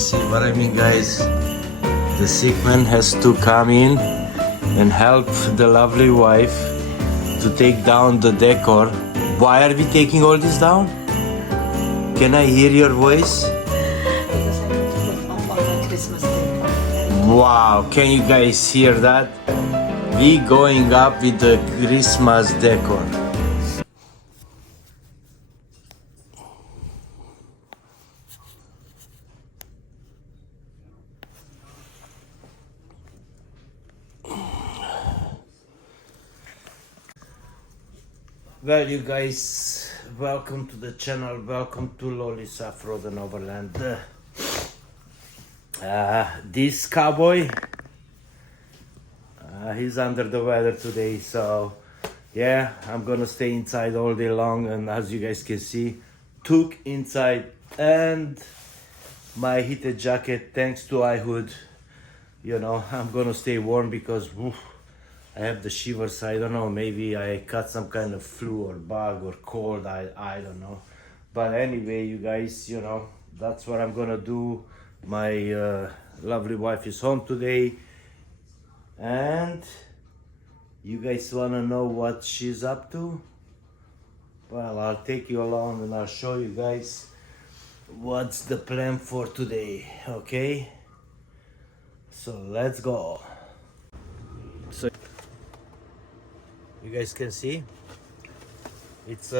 see what I mean, guys? The sick man has to come in and help the lovely wife to take down the decor. Why are we taking all this down? Can I hear your voice? Because I need to put up on my Christmas decor. Wow, can you guys hear that? We going up with the Christmas decor. Well, you guys, welcome to the channel, welcome to LoLe's OffRoad and Overland. This cowboy, he's under the weather today, so yeah, I'm gonna stay inside all day long, and as you guys can see, took inside and my heated jacket, thanks to iHood, you know, I'm gonna stay warm because I have the shivers. I don't know, maybe I caught some kind of flu or bug or cold, I don't know. But anyway, you guys, you know, that's what I'm gonna do. My lovely wife is home today, and you guys wanna know what she's up to? Well, I'll take you along and I'll show you guys what's the plan for today, okay? So let's go. So you guys can see it's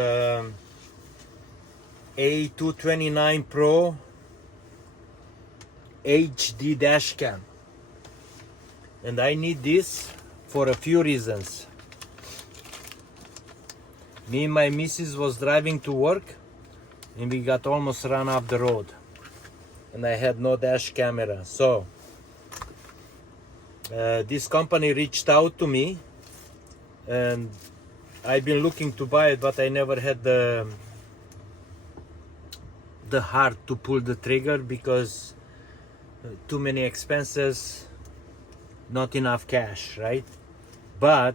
A229 PRO HD Dashcam, and I need this for a few reasons. Me and my missus was driving to work and we got almost run off the road, and I had no dash camera. So this company reached out to me, and I've been looking to buy it, but I never had the heart to pull the trigger because too many expenses, not enough cash, right? But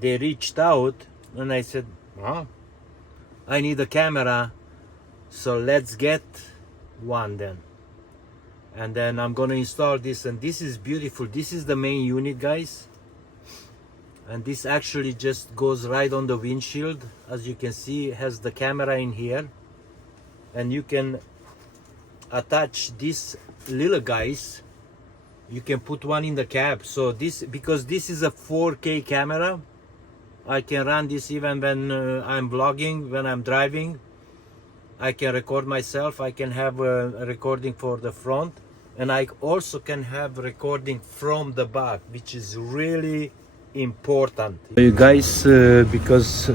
they reached out and I said, oh, I need a camera, so let's get one then. And then I'm gonna install this, and this is beautiful. This is the main unit, guys. And this actually just goes right on the windshield. As you can see, it has the camera in here, and you can attach these little guys. You can put one in the cab. So this, because this is a 4K camera, I can run this even when I'm vlogging, when I'm driving. I can record myself. I can have a recording for the front, and I also can have recording from the back, which is really important. You guys, because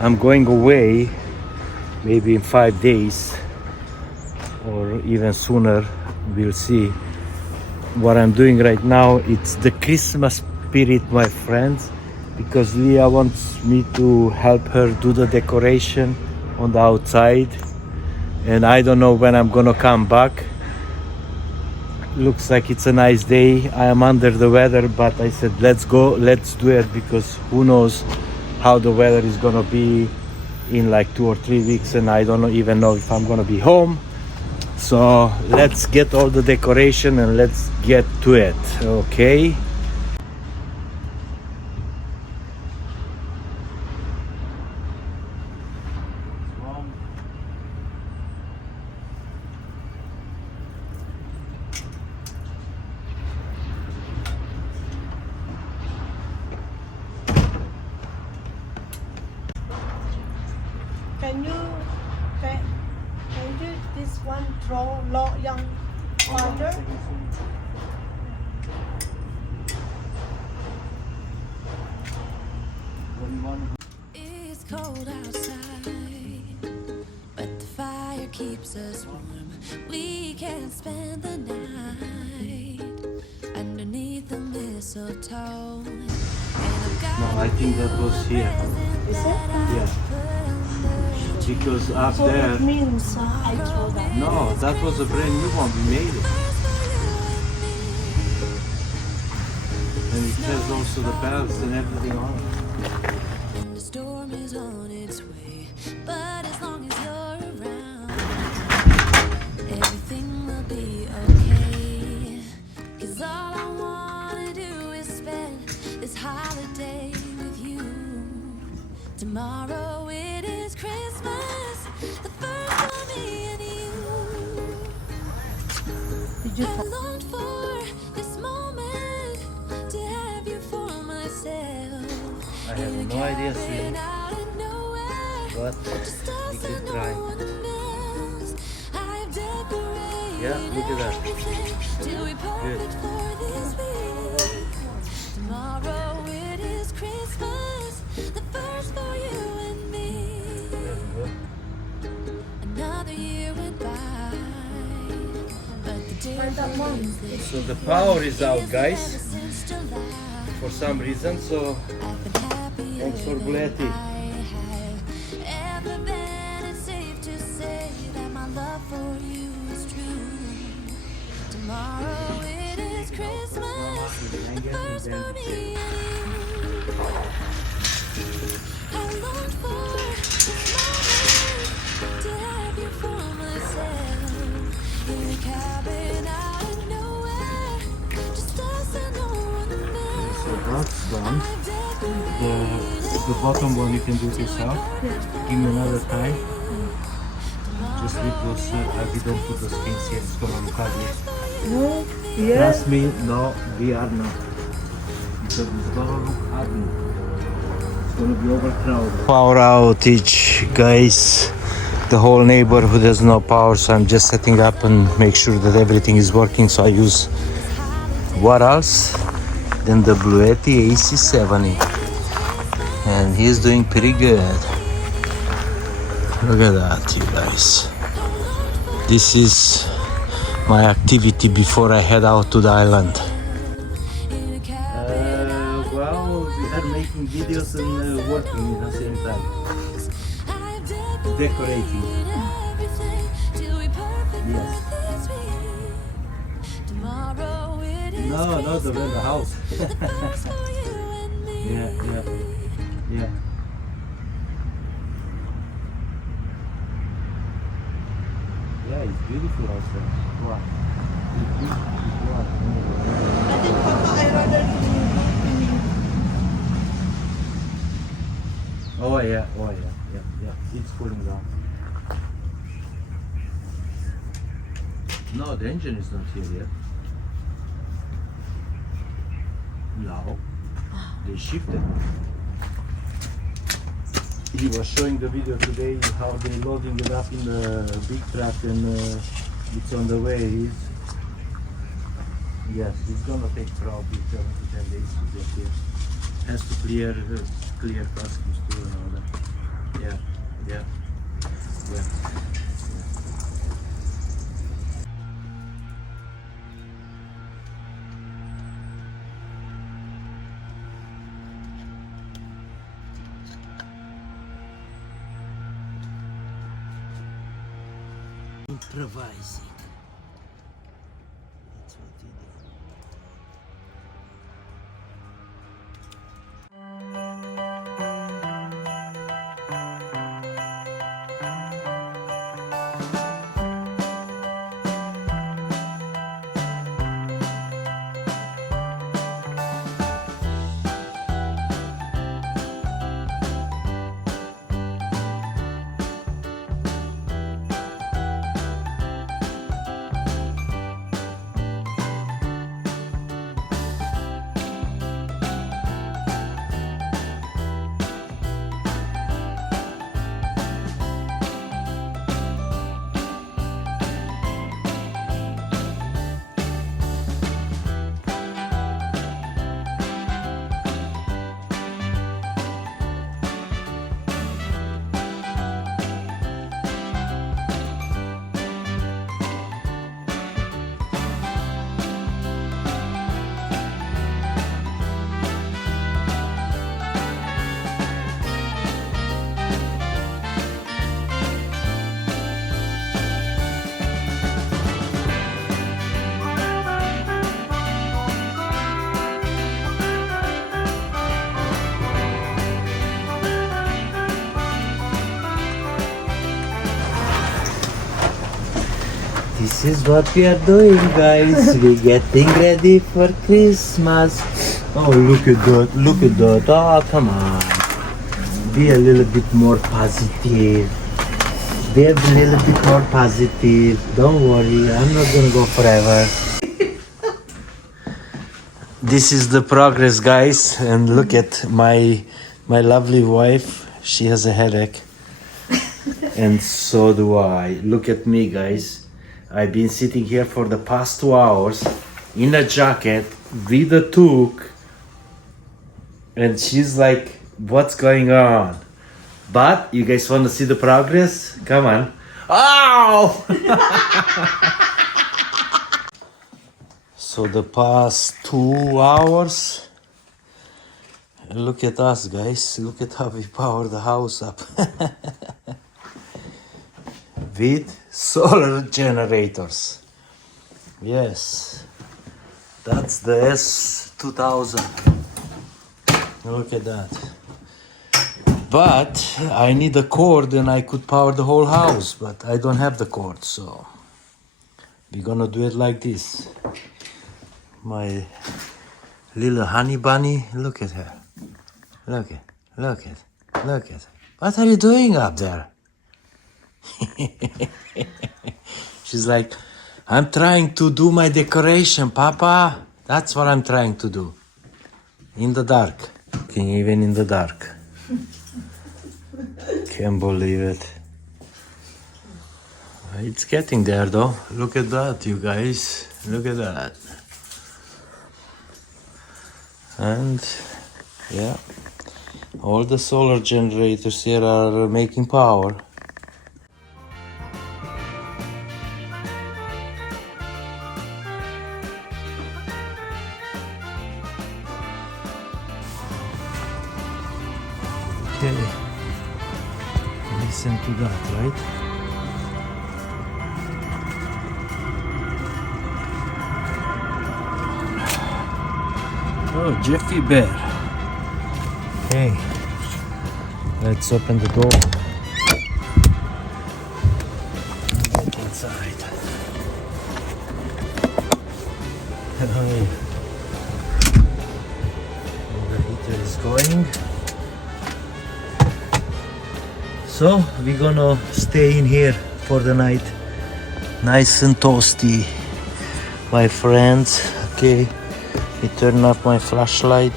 I'm going away maybe in 5 days or even sooner, we'll see. What I'm doing right now, it's the Christmas spirit, my friends, because Leah wants me to help her do the decoration on the outside, and I don't know when I'm gonna come back. Looks like it's a nice day. I am under the weather, but I said let's go, let's do it, because who knows how the weather is gonna be in like 2 or 3 weeks, and I don't even know if I'm gonna be home. So let's get all the decoration and let's get to it, okay? Can you this one draw young father? It's cold outside, but the fire keeps us warm. We can spend the night underneath the mistletoe. No, I think that was here. Is it? Yeah. Because up So there, it means I draw that. no, that was a brand new one. We made it, and it has also the bells and everything on it. And the storm is on its way, but as long as you're around, everything will Tomorrow it is Christmas, the first for me and you. Did you I longed for this moment to have you for myself. I have no idea, sweetie, Out of nowhere, but just we us can and try. no one else. I've decorated Yeah, look at that. everything to be perfect for this week. Tomorrow it is Christmas, the first for you and me. There we go. Another year went by, but the difference is So the power is out, guys, ever since July. for some reason. So I've been happier thanks for than Bluetti. I have ever been. It's safe to say that my love for you is true. Tomorrow it is Christmas, the first for me and you. I longed for this moment to have you for myself. In a cabin out of nowhere, just us and no one So else. that's done. I've decorated The bottom one you can do it yourself. Give me another time. Just leave those. We don't put the screens here. It's gonna look ugly. No? Yes. Trust me, no, we are not. Because it's gonna look ugly. It's gonna be overcrowded. Power outage, guys. The whole neighborhood has no power, so I'm just setting up and make sure that everything is working. So I use what else than the Bluetti AC70, and he's doing pretty good. Look at that, you guys. This is my activity before I head out to the island. Well, we are making videos and working at the same time. Decorating. Yes. No, not the house. Yeah. Yeah, it's beautiful outside. Wow. It's beautiful. Wow. I think Papa, I rather Oh yeah. It's cooling down. No, the engine is not here yet. No, they shifted. He was showing the video today how they're loading it up in the big truck, and it's on the way. Yes, it's gonna take probably 7 to 10 days to get here. Has to clear customs too and all that. Yeah. Improvising. That's what we do. This is what we are doing, guys. We're getting ready for Christmas. Oh, look at that. Oh, come on. Be a little bit more positive. Be a little bit more positive. Don't worry, I'm not gonna go forever. This is the progress, guys, and look at my lovely wife. She has a headache, and so do I. Look at me, guys. I've been sitting here for the past 2 hours in a jacket with a toque, and she's like, "What's going on?" But you guys want to see the progress? Come on. Ow! So the past 2 hours, look at us, guys. Look at how we power the house up. With solar generators. Yes, that's the S2000. Look at that. But I need a cord and I could power the whole house, but I don't have the cord, so we're gonna do it like this. My little honey bunny, look at her. Look at. What are you doing up there? She's like, I'm trying to do my decoration, Papa. That's what I'm trying to do. In the dark. Even in the dark. Can't believe it. It's getting there though. Look at that, you guys. Look at that. And yeah, all the solar generators here are making power. Okay, listen to that, right? Oh, Jeffy Bear. Hey, let's open the door. Get inside. Hey. The heater is going. So we're gonna stay in here for the night. Nice and toasty, my friends. Okay. I turn off my flashlight.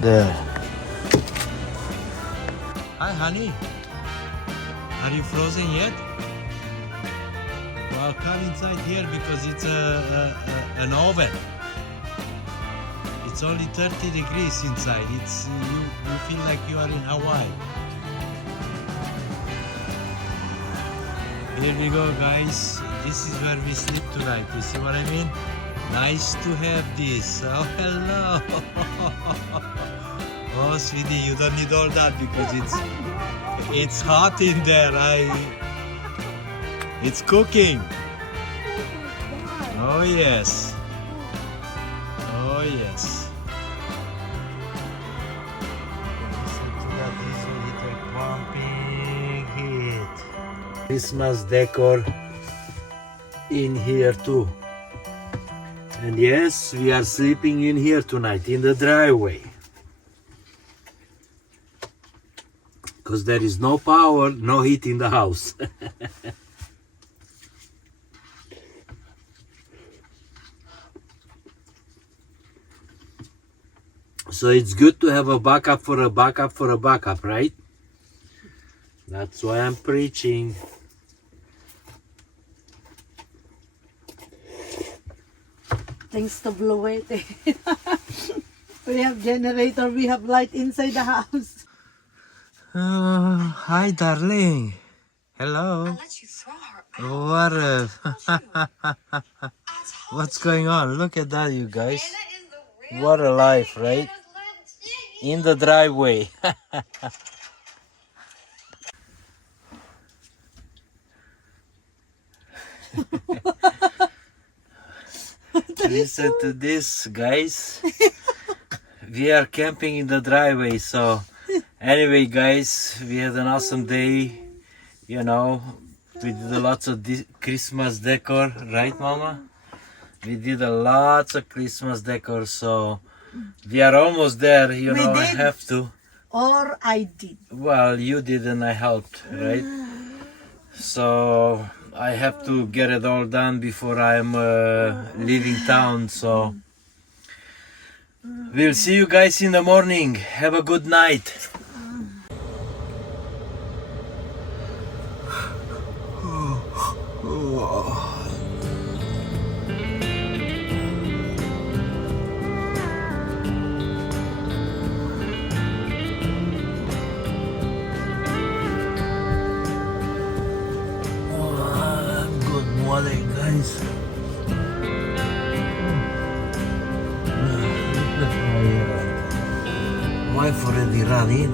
There. Hi, honey. Are you frozen yet? Well, come inside here because it's an oven. It's only 30 degrees inside. It's you feel like you are in Hawaii. Here we go, guys. This is where we sleep tonight. You see what I mean? Nice to have this. Oh, hello. Oh, sweetie, you don't need all that because it's hot in there. It's cooking. Oh yes. Oh yes. Listen to that diesel heater pumping heat. Christmas decor in here too. And yes, we are sleeping in here tonight in the driveway because there is no power, no heat in the house. So it's good to have a backup for a backup for a backup, right? That's why I'm preaching. Thanks to Bluetti. We have generator, we have light inside the house. Hi, darling. Hello. I'll let you throw her. What what's going on? Look at that, you guys. Anna is the real What a life, right? Anna's legit. In the driveway. Listen to this, guys. We are camping in the driveway. So anyway, guys, we had an awesome day. You know, we did lots of Christmas decor, right, Mama? We did a lots of Christmas decor. So We are almost there, you We know, I did. have to. Or I did. Well, you did and I helped, right? So I have to get it all done before I'm leaving town. So we'll see you guys in the morning. Have a good night. Good morning, guys. Look at my wife already ran in.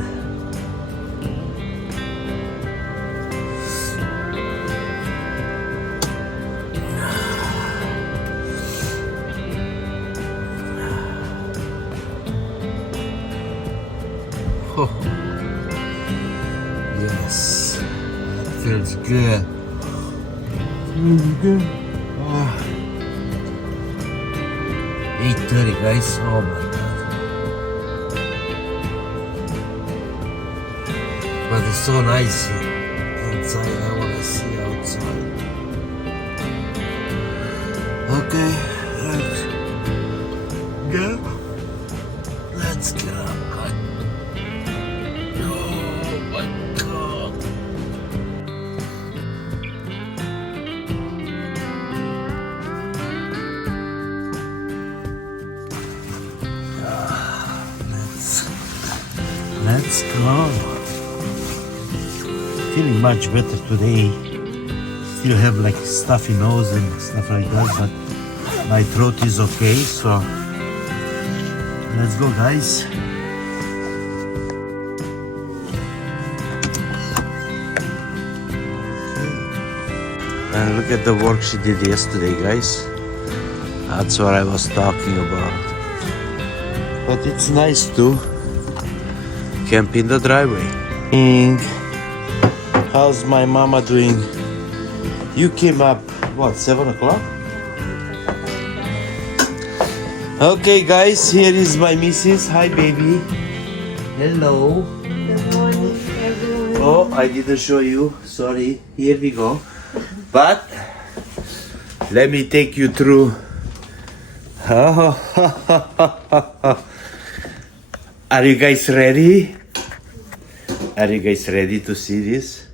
Oh. Yes, that feels good. Good. 8:30, guys. Oh my god. But it's so nice here inside. I want to see outside. Okay, let's go. Let's get up. Oh my god. Let's go. Feeling much better today. Still have like stuffy nose and stuff like that, but my throat is okay, so let's go, guys. And look at the work she did yesterday, guys. That's what I was talking about. But it's nice too. Camp in the driveway. How's my mama doing? You came up, what, 7 o'clock? Okay, guys, here is my missus. Hi, baby. Hello. Good morning, everyone. Oh, I didn't show you. Sorry. Here we go. But let me take you through. Are you guys ready? Are you guys ready to see this?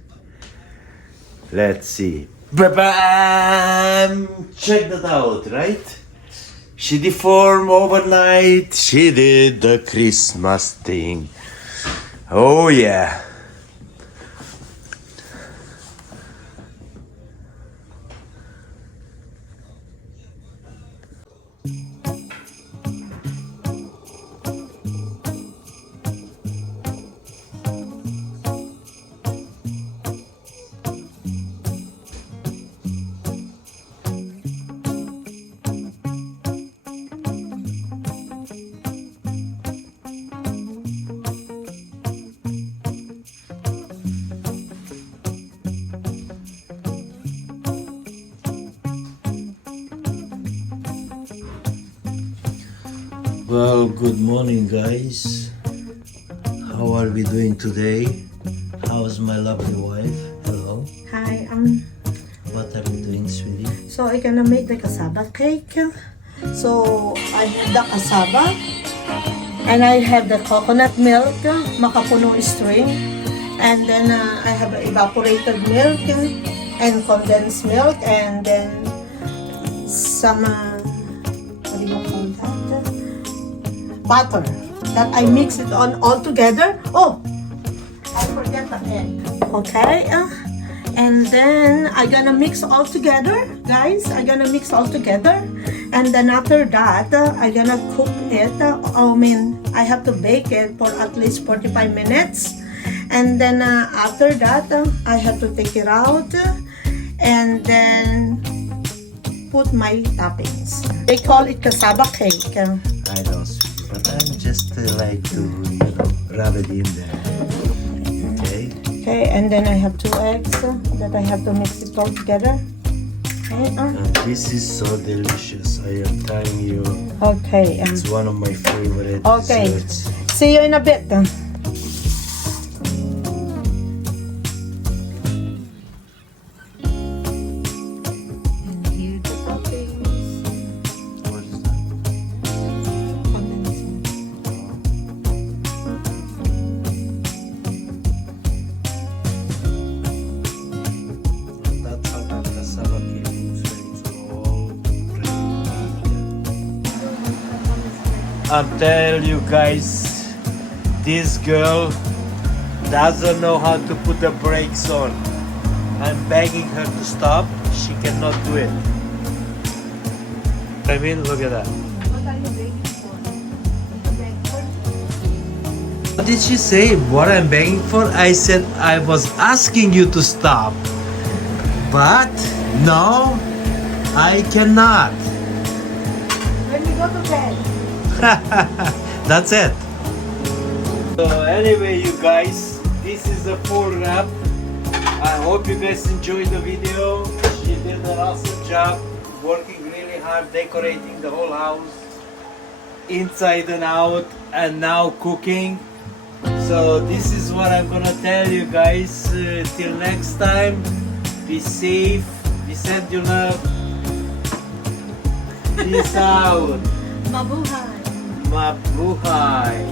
Let's see. Bam! Check that out, right? She deformed overnight. She did the Christmas thing. Oh yeah. Well, good morning, guys. How are we doing today? How's my lovely wife? Hello. Hi, What are we doing, sweetie? so I'm gonna make the cassava cake. So I have the cassava and I have the coconut milk, makapuno string, and then I have evaporated milk and condensed milk, and then some what do you call that? Butter that I mix it on all together. Oh, I forget the egg. Okay, and then I'm gonna mix all together, guys. I'm gonna mix all together, and then after that, I'm gonna cook it. I have to bake it for at least 45 minutes, and then after that, I have to take it out, and then put my toppings. They call it cassava cake. I know, sweetie, but I'm just like to, rub it in there. Okay? Okay, and then I have 2 eggs that I have to mix it all together. This is so delicious. I am telling you, Okay. it's one of my favorite Okay. desserts. See you in a bit. What is that? That's how the cassava cake looks when it's all ready. I'm telling you guys, this girl doesn't know how to put the brakes on. I'm begging her to stop. She cannot do it. I mean, look at that. What did she say? What I'm begging for? I said I was asking you to stop. But no, I cannot. When you go to bed. That's it. So anyway, you guys, this is a full wrap. I hope you guys enjoyed the video. She did an awesome job, working really hard, decorating the whole house, inside and out, and now cooking. So this is what I'm gonna tell you guys. Till next time, be safe, be send you love. Peace out. Mabuhay. Mabuhay.